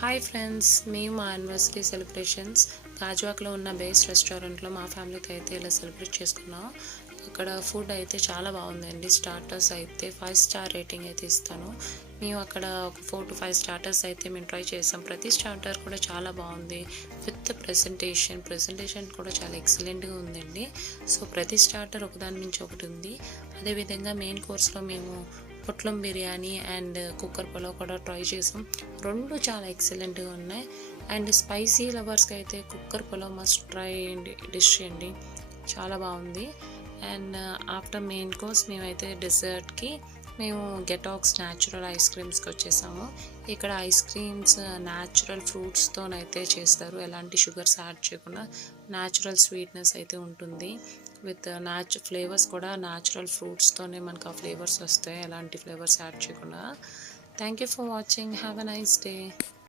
Hi friends, మేము మా anniversary celebrations గాజువాకలో ఉన్న బేస్ రెస్టారెంట్లో మా ఫ్యామిలీతో అయితే ఇలా సెలబ్రేట్ చేసుకున్నాం. అక్కడ ఫుడ్ అయితే చాలా బాగుందండి. స్టార్టర్స్ అయితే 5 స్టార్ రేటింగ్ అయితే ఇస్తాను. మేము అక్కడ ఒక 4 to 5 స్టార్టర్స్ అయితే మేము ట్రై చేసాం. ప్రతి స్టార్టర్ కూడా చాలా బాగుంది. విత్ ప్రెజెంటేషన్ కూడా చాలా ఎక్సలెంట్గా ఉందండి. సో ప్రతి స్టార్టర్ ఒకదాని నుంచి ఒకటి ఉంది. అదేవిధంగా మెయిన్ కోర్స్లో మేము పొట్లం బిర్యానీ అండ్ కుక్కర్ పులావ్ కూడా ట్రై చేసాం. రెండు చాలా ఎక్సలెంట్గా ఉన్నాయి. అండ్ స్పైసీ లవర్స్కి అయితే cooker pulao must try dish అండి, చాలా బాగుంది. అండ్ ఆఫ్టర్ మెయిన్ కోర్స్ మేమైతే డెజర్ట్కి మేము గెటాక్స్ న్యాచురల్ ఐస్ క్రీమ్స్కి వచ్చేసాము. ఇక్కడ ఐస్ క్రీమ్స్ న్యాచురల్ ఫ్రూట్స్తోనైతే చేస్తారు. ఎలాంటి షుగర్స్ యాడ్ చేయకుండా న్యాచురల్ స్వీట్నెస్ అయితే ఉంటుంది. విత్ ఫ్లేవర్స్ కూడా న్యాచురల్ ఫ్రూట్స్తోనే మనకు ఆ ఫ్లేవర్స్ వస్తాయి, ఎలాంటి ఫ్లేవర్స్ యాడ్ చేయకుండా. Thank you for watching. Have a nice day.